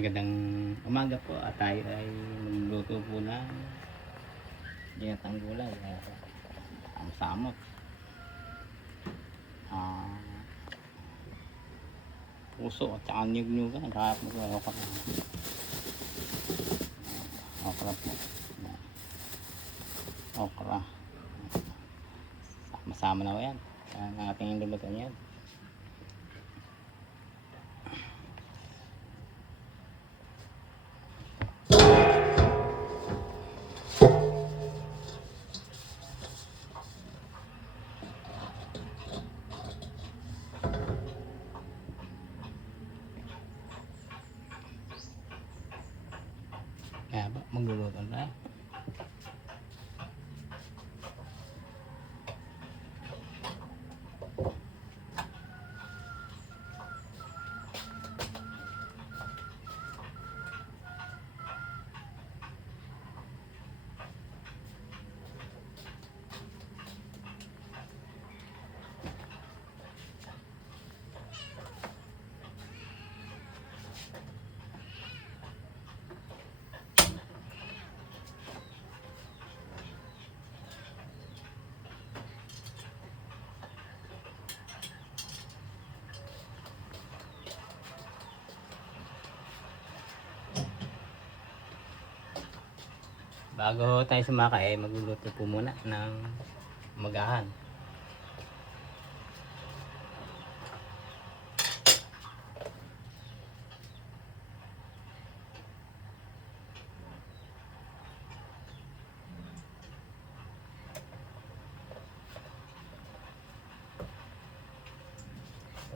Magandang umaga po at tayo ay magluto po ng ginatang gulay. Ang samot. Puso at saka niyog-niyugan. Kaya po okra. Okra po. Okra. Sama-sama na po yan. Ang ating lulutuin yan. Kaya ba, magluluto na. Bago tayo sumakay, magluluto po muna ng magahan.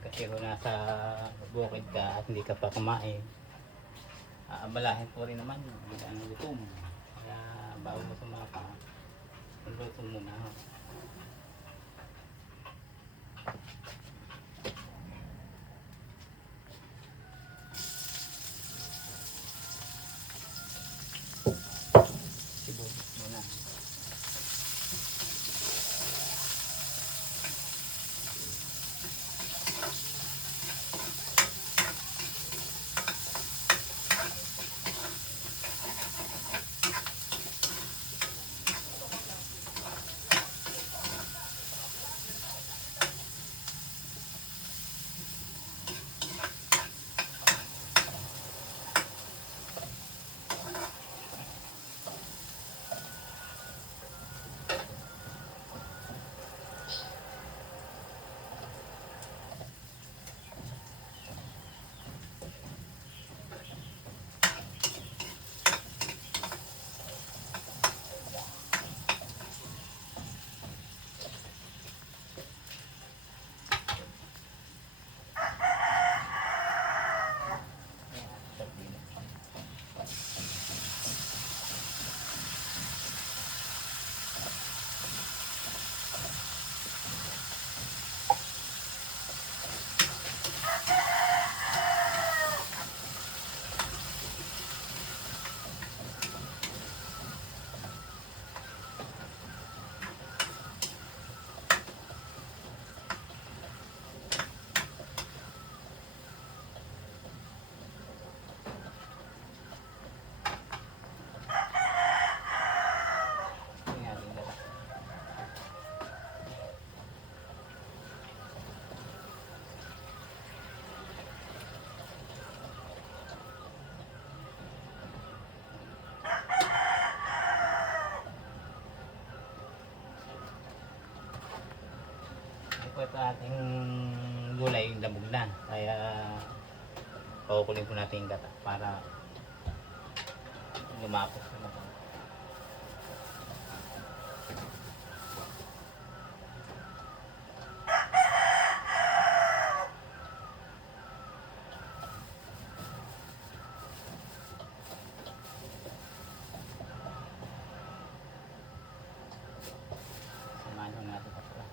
Kasi kung nasa bukid ka at hindi ka pa kumain, aabalahin po rin naman ang gutom. Kaya bago mo sumaka, magluto muna. Sibuyas muna. Ito ating gulay yung labog na, kaya kukulin po natin yung gata para lumapot na naman. Samahan natin ito.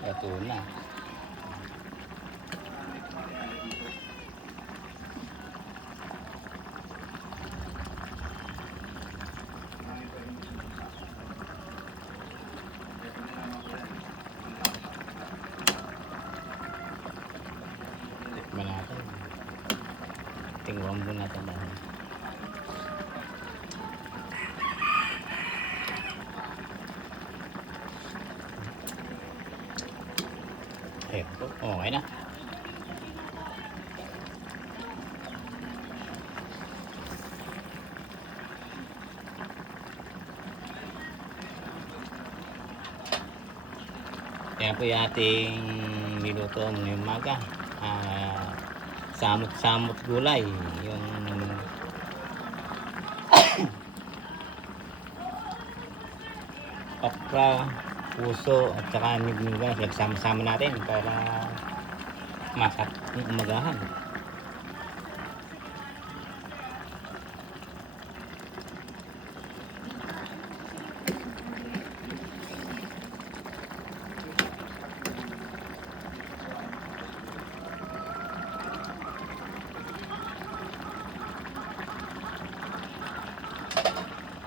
Ito na. Tikman natin. Tingnan muna natin dahil. Ito, okay na. Kaya po yung ating niluto ngayong umaga. Samot-samot gulay. Yung okra, puso at saka nignuga. Nagsama-sama natin para masarap yung umagahan.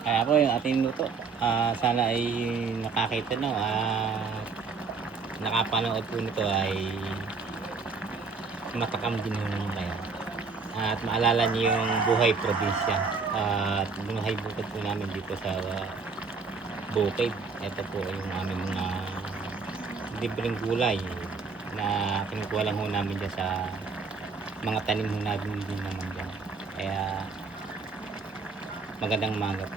Kaya po yung ating luto. Sana ay nakakita no. Nakapanood po nito ay matakam din naman kayo. At maalala niyo yung buhay probinsya. At buhay bukid po namin dito sa bukid. Ito po yung aming mga libreng gulay na kinukuha lang ho namin dyan sa mga tanim ho namin din naman dyan. Kaya magandang umaga po.